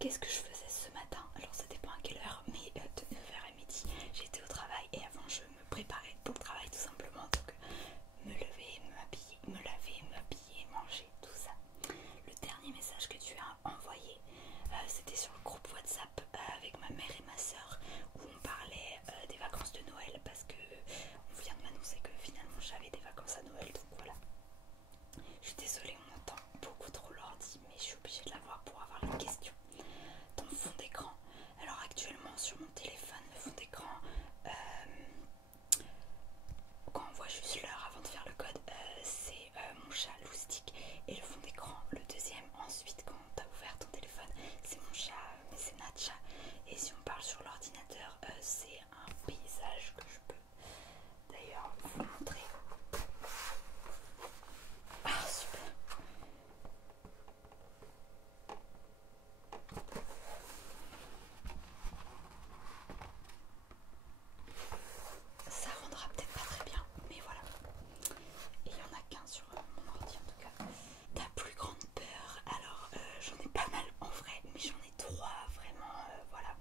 qu'est-ce que je faisais ce matin? Alors ça dépend à quelle heure, mais de 9h à midi j'étais au travail et avant je me préparais pour le travail tout simplement. Donc me lever, m'habiller, me laver, m'habiller, manger, tout ça. Le dernier message que tu as envoyé, c'était sur le groupe WhatsApp avec ma mère et ma soeur où on parlait des vacances de Noël parce que on vient de m'annoncer que finalement j'avais des vacances à Noël, donc voilà. Je suis désolée, on entend beaucoup trop l'ordi, mais je suis obligée de l'avoir pour avoir les questions. Ton fond d'écran. Alors actuellement sur mon téléphone, le fond d'écran, quand on voit juste l'heure avant de faire le code, c'est mon chat Loustic. Et le fond d'écran, le deuxième, ensuite quand tu as ouvert ton téléphone, c'est mon chat, mais c'est Natcha. Et si on parle sur l'ordinateur, c'est un paysage que je peux d'ailleurs vous montrer. Ah super. Ça rendra peut-être pas très bien, mais voilà. Et il y en a qu'un sur mon ordi en tout cas. Ta plus grande peur? Alors j'en ai pas mal en vrai, mais j'en ai trois vraiment, voilà.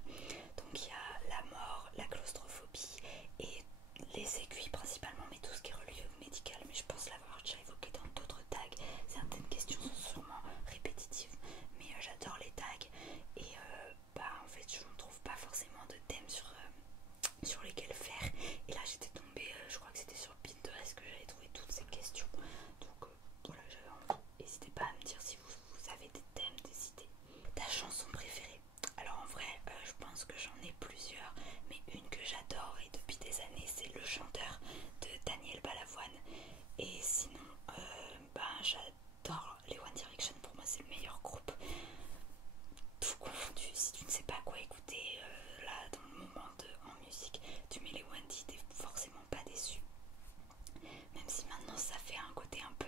Donc il y a la mort, la claustrophobie et les aiguilles principalement, mais tout ce qui est relié au médical. Mais je pense l'avoir déjà évoqué dans d'autres tags. Certaines questions sont sûrement répétitives, mais j'adore les tags et en fait je ne trouve pas forcément de thème sur lesquels faire. Et là j'étais tombée, je crois que c'était sur Pinterest que j'avais trouvé toutes ces questions. Donc voilà, j'avais envie. N'hésitez pas à me dire si vous avez des thèmes, des idées. Ta chanson préférée? Alors en vrai, je pense que j'en ai plusieurs, mais une que j'adore et depuis des années, c'est Le Chanteur de Daniel Balavoine. Et sinon, j'adore les One Direction. Pour moi, c'est le meilleur groupe. Tout confondu, si tu ne sais pas quoi écouter là dans le moment en musique, tu mets les One D, t'es forcément pas déçu. Même si maintenant ça fait un côté un peu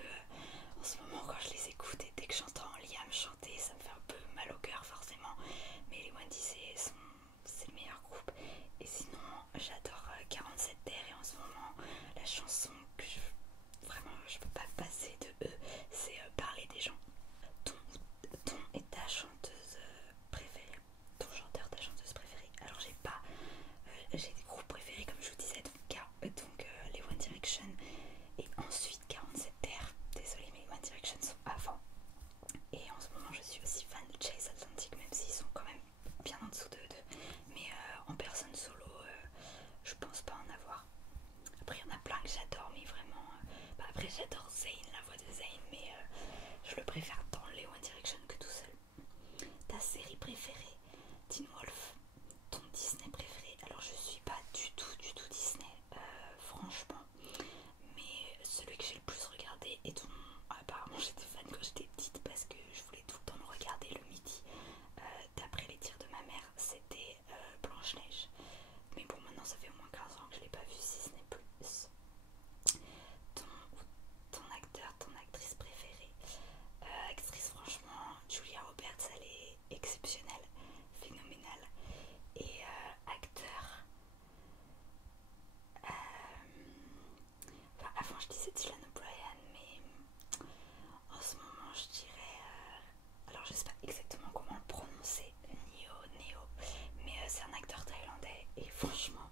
en ce moment quand je les écoute et dès que j'entends Liam chanter ça me fait un peu mal au cœur forcément, mais les One D c'est le meilleur groupe. Et sinon j'adore 47 Terre et en ce moment la chanson que vraiment je peux pas passer de eux, c'est Parler des gens. Ton et ta chanteuse préférée? Ton chanteur, ta chanteuse préférée? Alors j'ai des groupes préférés comme je vous disais, donc les One Direction et ensuite 47 Terre. Désolée mais les One Direction sont avant. Et en ce moment je suis aussi fan de Chase Atlantic, même s'ils sont quand même bien en dessous d'eux. Mais en personne solo, je pense pas en avoir. Après il y en a plein que j'adore, mais vraiment après j'adore Zayn, la voix de Zayn, mais je le préfère dans les One Direction que tout seul. Ta série préférée? Teen Wolf. Ton Disney préféré? Alors je suis pas du tout Disney, franchement, mais celui que j'ai le plus regardé et dont apparemment j'étais fan quand j'étais petite parce que je voulais tout le temps le regarder le midi d'après les dires de ma mère, c'était Blanche-Neige. Mais bon, maintenant ça fait au moins 15 ans que je l'ai pas vu, si ce n'est plus. Ton acteur, ton actrice préférée? Actrice, franchement, Julia Roberts, elle est exceptionnelle, phénoménale. Et acteur, avant je disais Dylan O'Brien, mais en ce moment je dirais, alors je sais pas exactement comment le prononcer, Neo, mais c'est un acteur thaïlandais et franchement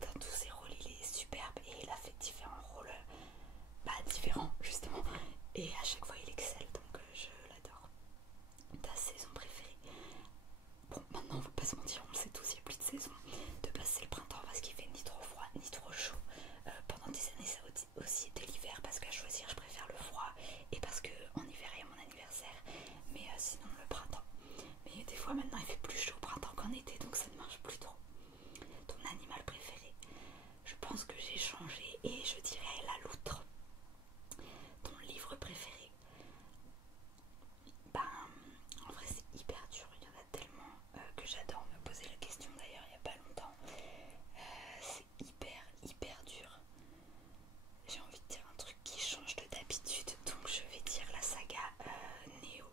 dans tous ses rôles il est superbe et il a fait différents rôles, différents justement, et à chaque fois il excelle, donc je l'adore. Ta saison préférée? Bon, maintenant on va pas se mentir, on le sait tous, il n'y a plus de saison. De base c'est le printemps parce qu'il fait ni trop froid ni trop chaud. Pendant des années ça a aussi été l'hiver parce qu'à choisir je préfère le froid et parce que en hiver il y a mon anniversaire. Mais sinon le printemps. Mais des fois maintenant il fait plus chaud au printemps qu'en été, donc ça ne marche plus trop. Ton animal préféré? Je pense que j'ai changé et je dirais la loutre. Ton livre préféré? En vrai c'est hyper dur, il y en a tellement que j'adore me poser la question d'ailleurs il n'y a pas longtemps. C'est hyper dur. J'ai envie de dire un truc qui change de d'habitude, donc je vais dire la saga Néo.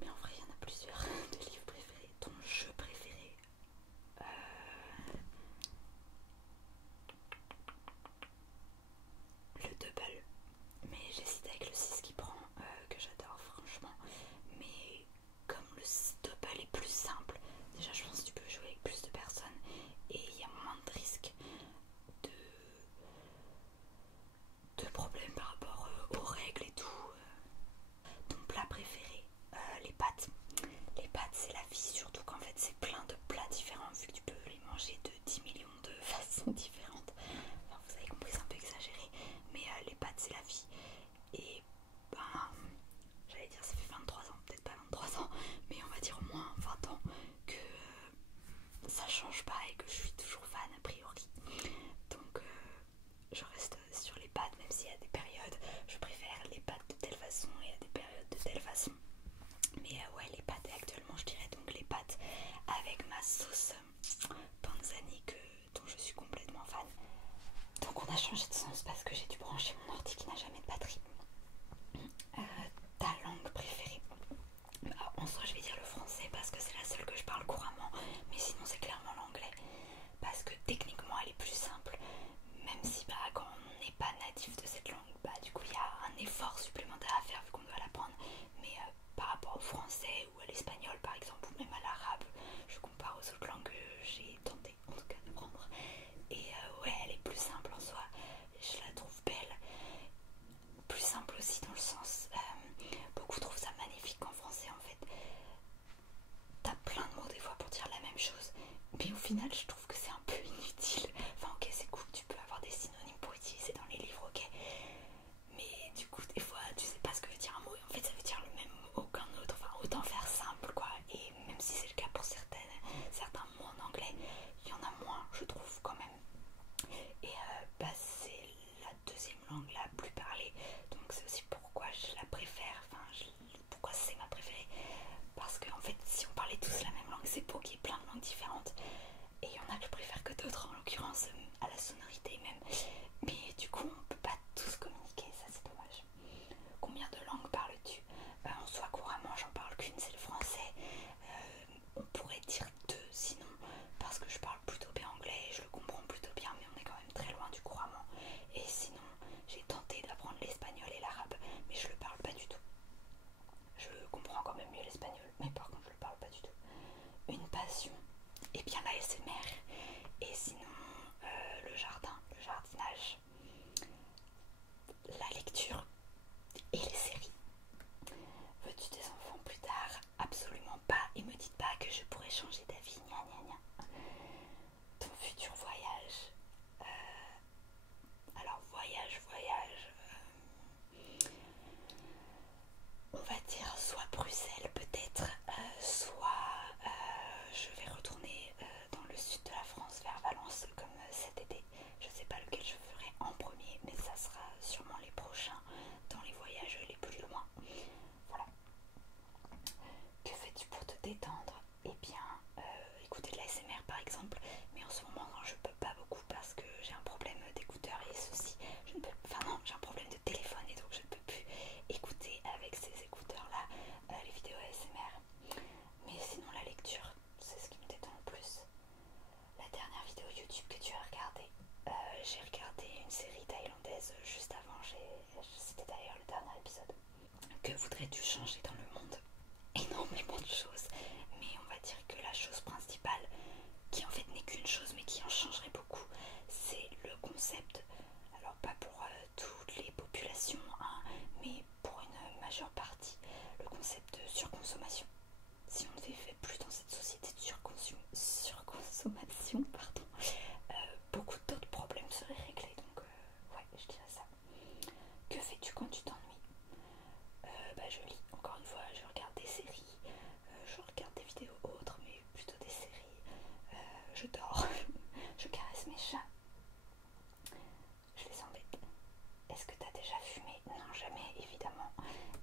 Mais en vrai il y en a plusieurs de livres préférés. Ton jeu préféré? que j'ai dû brancher mon ordi qui n'a jamais de batterie. Ta langue préférée? En soi je vais dire le français parce que c'est la seule que je parle couramment, mais sinon c'est clairement l'anglais parce que techniquement elle est plus simple, même si quand on n'est pas natif de cette langue, du coup il y a un effort supplémentaire à faire vu qu'on doit l'apprendre, mais par rapport au français ou à l'espagnol par exemple, ou même à l'arabe, je compare aux autres langues que j'ai tenté en tout cas d'apprendre, et ouais elle est plus simple en soi, je la trouve belle, plus simple aussi dans le sens, beaucoup trouvent ça magnifique en français en fait, t'as plein de mots des fois pour dire la même chose, mais au final je trouve que c'est un peu inutile. Enfin ok c'est cool, tu peux avoir des synonymes pour utiliser dans les livres, ok, mais du coup des fois tu sais pas ce que veut dire un mot et en fait ça veut dire le même mot qu'un autre, enfin autant faire simple quoi, et même si c'est le cas pour certains mots en anglais, il y en a moins je trouve quand même, et c'est la deuxième langue la plus parlée, donc c'est aussi pourquoi je la préfère, pourquoi c'est ma préférée, parce que en fait si on parlait tous la même langue c'est beau qu'il y ait plein de langues différentes, et il y en a que je préfère que d'autres, en l'occurrence à la sonorité même, mais du coup on peut pas tous communiquer, ça c'est dommage. Combien de langues parles-tu? En soi couramment j'en parle qu'une, c'est le français, on pourrait dire deux sinon, parce que je parle plutôt bien anglais et je le comprends plutôt bien, mais on est quand même très loin du couramment, et sinon j'ai tenté d'apprendre l'espagnol et l'arabe, mais je le parle pas du tout. Je comprends quand même mieux l'espagnol, mais par contre je le parle pas du tout. Une passion, et bien la SMR, et sinon le jardinage, la lecture et les séries. Veux-tu des enfants plus tard? Absolument pas, et me dites pas que je pourrais changer d'avis, gna gna gna. Ton futur voyage? Alors voyage, on va dire soit Bruxelles peut-être, soit je vais retourner dans le sud de la France vers Valence comme cet été. Je sais pas lequel je ferai en premier, mais ça sera sûrement les prochains dans les voyages les plus loin. Voilà. Que fais-tu pour te détendre? Eh bien, écouter de la SMR par exemple, mais en ce moment non, je peux pas beaucoup parce que j'ai un problème d'écouteur et ceci. Je ne peux, enfin non, j'ai un problème de téléphone et donc je ne peux plus écouter avec ces écouteurs là les vidéos ASMR. Mais sinon la lecture, c'est ce qui me détend le plus. La dernière vidéo YouTube que tu as regardée, j'ai regardé une série thaïlandaise juste avant, c'était d'ailleurs le dernier épisode. Que voudrais-tu changer dans le monde? Énormément de choses, mais on va dire que la chose principale, qui en fait n'est qu'une chose mais qui en changerait beaucoup, c'est le concept, alors pas pour toutes les populations, hein, mais pour une majeure partie, le concept de surconsommation. Si on ne vivait plus dans cette société de surconsommation, pardon, beaucoup d'autres problèmes seraient réglés, donc ouais, je dirais ça. Que fais-tu quand tu t'ennuies? Je lis, encore une fois, je regarde des séries, je regarde des vidéos autres, mais plutôt des séries, je dors, je caresse mes chats, je les embête. Est-ce que tu as déjà fumé? Non, jamais, évidemment.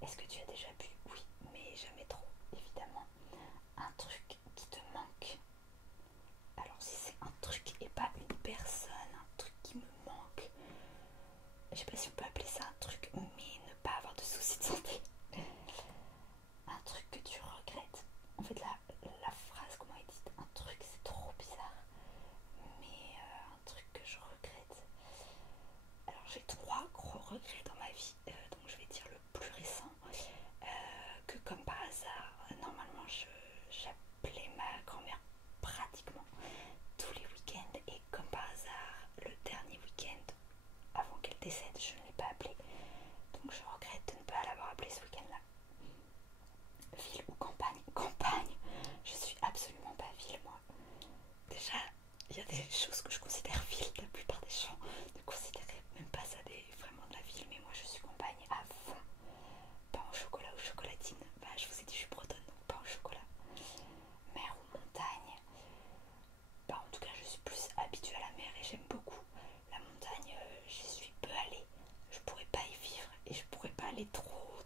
Est-ce que tu as déjà bu? Oui, mais jamais trop, évidemment. Un truc qui te manque? Alors si c'est un truc et pas une personne, un truc qui me manque, je sais pas si on peut appeler ça un truc, mais ne pas avoir de soucis de santé. Un truc que tu regrettes. En fait la phrase comment est dite, un truc c'est trop bizarre, mais un truc que je regrette. Alors j'ai 3 gros regrets dans ma vie, donc je vais dire le plus récent, que comme par hasard, normalement j'appelais ma grand-mère pratiquement tous les week-ends, et comme par hasard le dernier week-end avant qu'elle décède je ne l'ai pas appelée, donc je regrette de ne pas l'avoir appelée ce week-end-là. Ville ou campagne? Campagne. Je suis absolument pas ville moi. Déjà il y a des choses que je considère ville, la plupart des gens ne considéraient même pas ça vraiment de la ville, mais moi je suis campagne à fond. Pain au chocolat ou chocolatine, je vous ai dit je suis bretonne, donc pain au chocolat. Mer ou montagne? En tout cas je suis plus habituée à la mer et j'aime beaucoup. La montagne, j'y suis peu allée, je pourrais pas y vivre et je pourrais pas aller trop